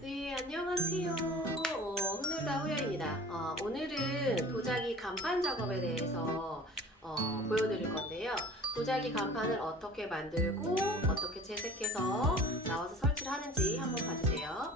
네, 안녕하세요. 어, 흔들다 후야입니다. 어, 오늘은 도자기 간판 작업에 대해서 어, 보여드릴 건데요. 도자기 간판을 어떻게 만들고 어떻게 채색해서 나와서 설치를 하는지 한번 봐주세요.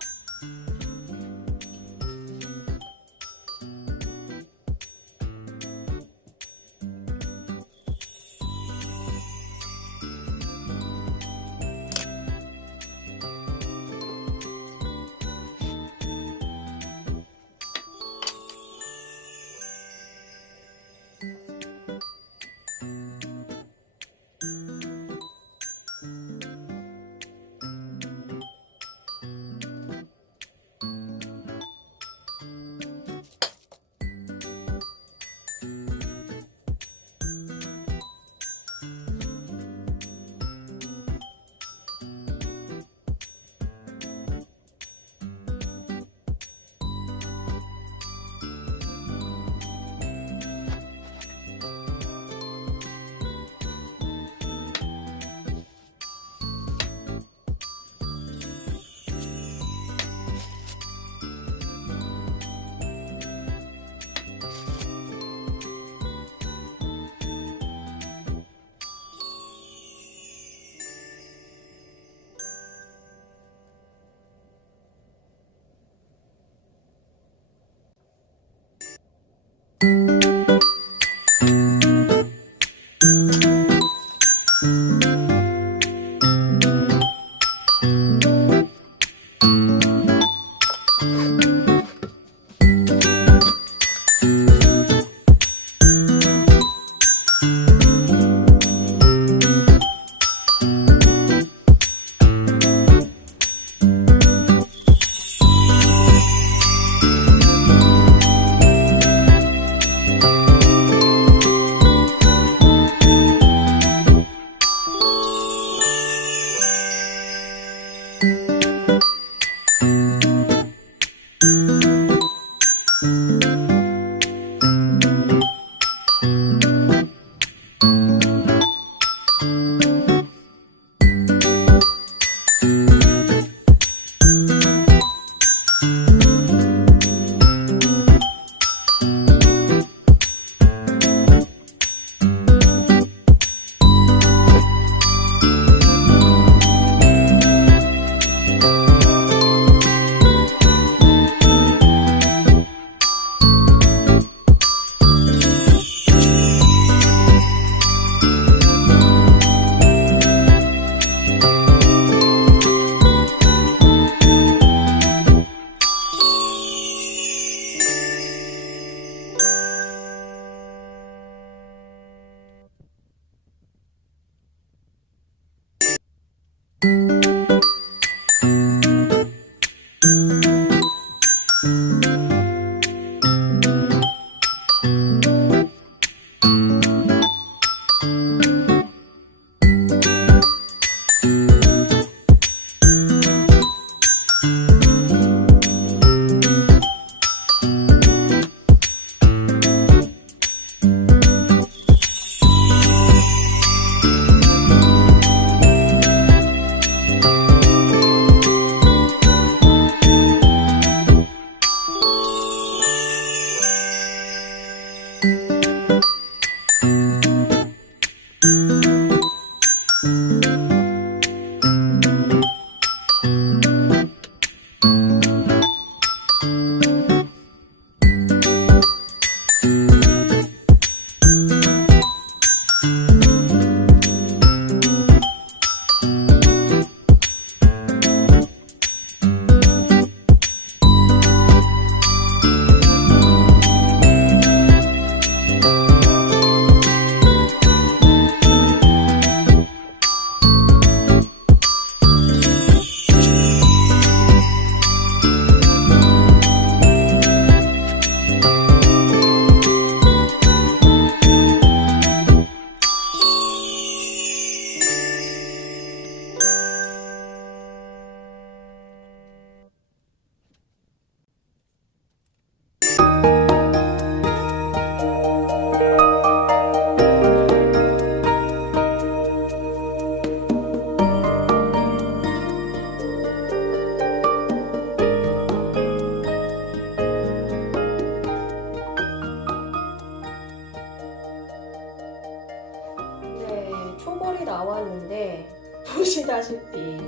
보시다시피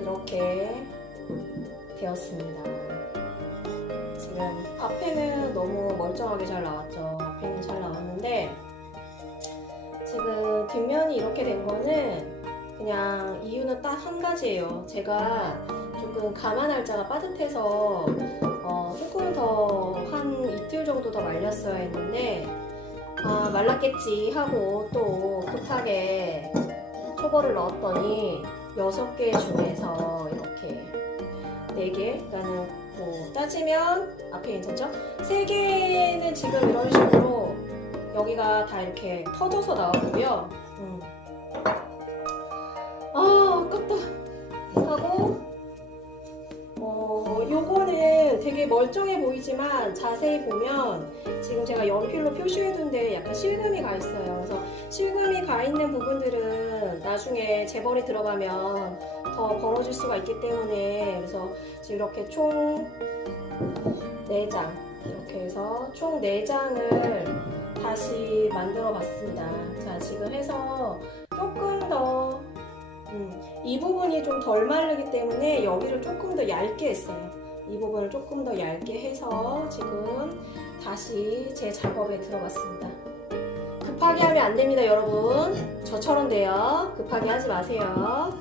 이렇게 되었습니다. 지금 앞에는 너무 멀쩡하게 잘 나왔죠. 앞에는 잘 나왔는데 지금 뒷면이 이렇게 된 거는 그냥 이유는 딱 한 가지예요. 제가 조금 가마 날짜가 빠듯해서 어, 조금 더 한 이틀 정도 더 말렸어야 했는데 아, 말랐겠지 하고 또 급하게 초벌을 넣었더니 6개 중에서 이렇게 4개 그러니까는 뭐 따지면 앞에 괜찮죠? 3개는 지금 이런 식으로 여기가 다 이렇게 터져서 나왔고요 음. 아 아깝다 하고 어 요거는 되게 멀쩡해 보이지만 자세히 보면 지금 제가 연필로 표시해둔 데 약간 실금이 가 있어요. 그래서 실금이 가 있는 부분들은 나중에 재벌이 들어가면 더 벌어질 수가 있기 때문에 그래서 지금 이렇게 총 4장 이렇게 해서 총 4장을 다시 만들어 봤습니다. 자, 지금 해서 조금 더 음, 이 부분이 좀 덜 마르기 때문에 여기를 조금 더 얇게 했어요. 이 부분을 조금 더 얇게 해서 지금 다시 제 작업에 들어갔습니다. 급하게 하면 안 됩니다, 여러분. 저처럼 돼요. 급하게 하지 마세요.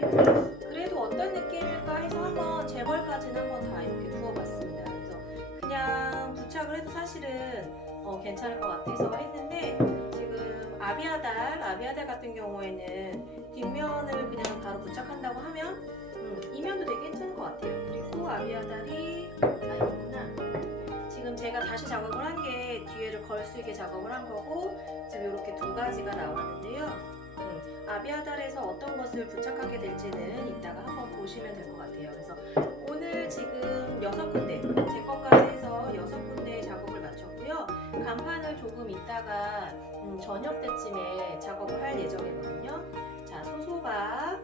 그래도 어떤 느낌일까 해서 한번 재벌까지는 한번 다 이렇게 구워봤습니다. 그래서 그냥 부착을 해도 사실은 어, 괜찮을 것 같아서 했는데 지금 아비아달, 아비아달 같은 경우에는 뒷면을 그냥 바로 부착한다고 하면 음, 이면도 되게 괜찮은 것 같아요. 그리고 아비아달이 아 이렇구나. 지금 제가 다시 작업을 한 게 뒤에를 걸 수 있게 작업을 한 거고 지금 이렇게 두 가지가 나왔는데요. 음, 아비아달에서 어떤 것을 부착하게 될지는 이따가 한번 보시면 될 것 같아요. 그래서 오늘 지금 여섯 군데 제 것까지 해서 여섯 군데 작업을 마쳤고요. 간판을 조금 있다가 음, 저녁 때쯤에 작업을 할 예정이거든요. 자, 소소박,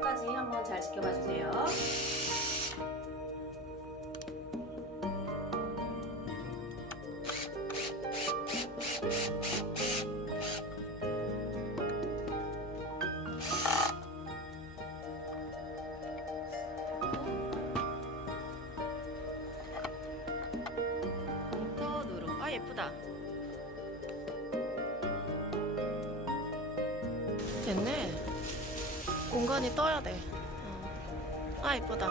모습까지 한번 잘 지켜봐 주세요. 됐네. 공간이 떠야 돼. 어. 아 예쁘다.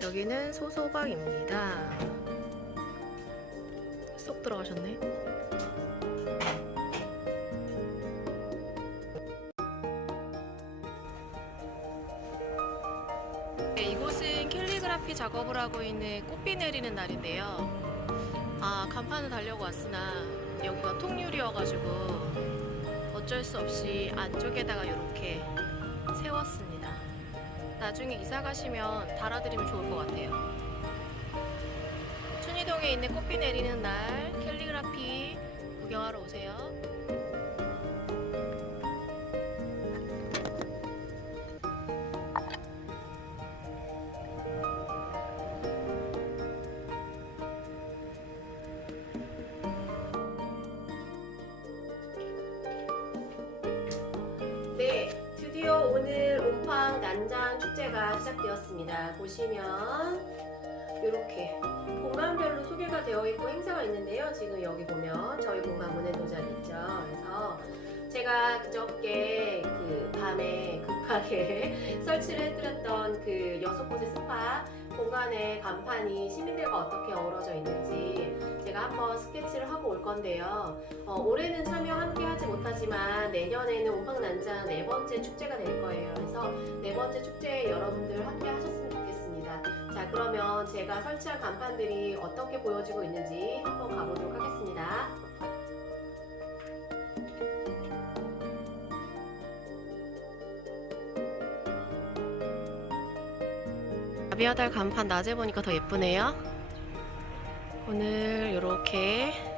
여기는 소소박입니다. 쏙 들어가셨네. 네, 캘리그라피 작업을 하고 있는 꽃비 내리는 날인데요. 아, 간판을 달려고 왔으나 여기가 통유리여가지고 어쩔 수 없이 안쪽에다가 이렇게 세웠습니다. 나중에 이사 가시면 달아드리면 좋을 것 같아요. 춘희동에 있는 꽃비 내리는 날 캘리그라피 구경하러 오세요. 시작되었습니다. 보시면 이렇게 공간별로 소개가 되어 있고 행사가 있는데요. 지금 여기 보면 저희 공간 문의 도장 있죠. 그래서 제가 그저께 그 밤에 급하게 설치를 해드렸던 그 여섯 곳의 스파 공간의 간판이 시민들과 어떻게 어우러져 있는지 건데요. 어, 올해는 참여 함께 하지 못하지만 내년에는 온팡난장 네 번째 축제가 될 거예요. 그래서 네 번째 축제에 여러분들 함께 하셨으면 좋겠습니다. 자, 그러면 제가 설치한 간판들이 어떻게 보여지고 있는지 한번 가보도록 하겠습니다. 아비아달 간판 낮에 보니까 더 예쁘네요. 오늘 이렇게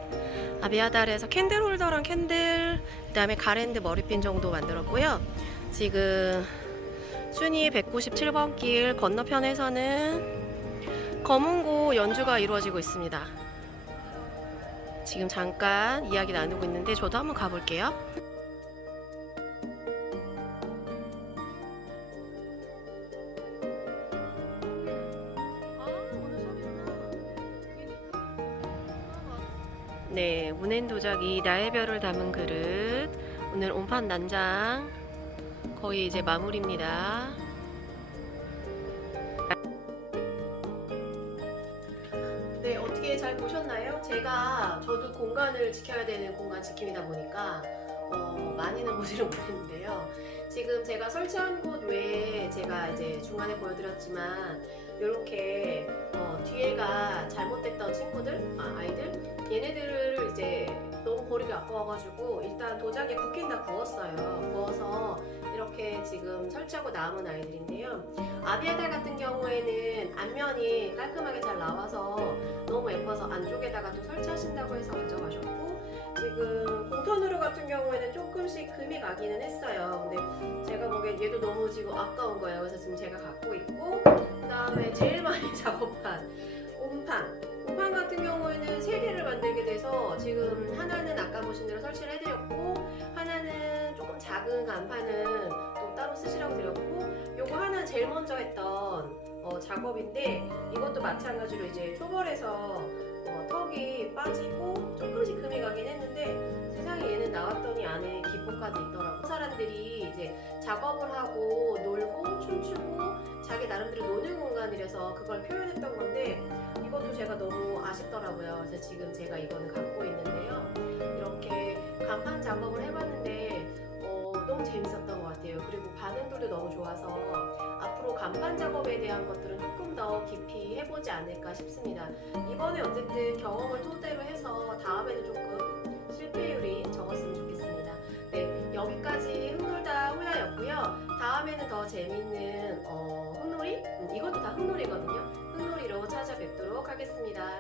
아비아달에서 캔들 홀더랑 캔들 그다음에 가랜드 머리핀 정도 만들었고요. 지금 순위 197번 길 건너편에서는 검은고 연주가 이루어지고 있습니다. 지금 잠깐 이야기 나누고 있는데 저도 한번 가볼게요. 네, 문앤 도자기 나의 별을 담은 그릇. 오늘 온판 난장 거의 이제 마무리입니다. 네, 어떻게 잘 보셨나요? 제가 저도 공간을 지켜야 되는 공간 지킴이다 보니까 어, 많이는 보지를 못했는데요. 지금 제가 설치한 곳 외에 제가 이제 중간에 보여드렸지만 이렇게 어, 뒤에가 잘못됐던 친구들, 아, 아이들 얘네들을 이제 너무 버리기 아까워가지고 일단 도자기에 붓긴 다 구웠어요. 구워서 이렇게 지금 설치하고 남은 아이들인데요. 아비아달 같은 경우에는 앞면이 깔끔하게 잘 나와서 조금씩 금이 가기는 했어요. 근데 제가 보기엔 얘도 너무 지금 아까운 거예요. 그래서 지금 제가 갖고 있고 그 다음에 제일 많이 작업한 옴팡 곰팡 같은 경우에는 세 개를 만들게 돼서 지금 하나는 아까 보신 대로 설치를 해드렸고 하나는 조금 작은 간판은 또 따로 쓰시라고 드렸고 요거 하나 제일 먼저 했던 어, 작업인데 이것도 마찬가지로 이제 초벌해서 어, 턱이 빠지고 조금씩 금이 가긴 했는데 세상에 얘는 나왔더니 안에 기포까지 있더라고 사람들이 이제 작업을 하고 놀고 춤추고 자기 나름대로 노는 공간이라서 그걸 표현했던 건데 이것도 제가 너무 아쉽더라고요. 그래서 지금 제가 이거는 갖고 있는데요. 이렇게 간판 작업을 해봤는데 어, 너무 재밌었던 것 같아요. 그리고 반응들도 너무 좋아서 간판 작업에 대한 것들은 조금 더 깊이 해보지 않을까 싶습니다. 이번에 어쨌든 경험을 토대로 해서 다음에는 조금 실패율이 적었으면 좋겠습니다. 네, 여기까지 흑놀다 호야였고요. 다음에는 더 재밌는 어, 흑놀이? 음, 이것도 다 흑놀이거든요. 흑놀이로 찾아뵙도록 하겠습니다.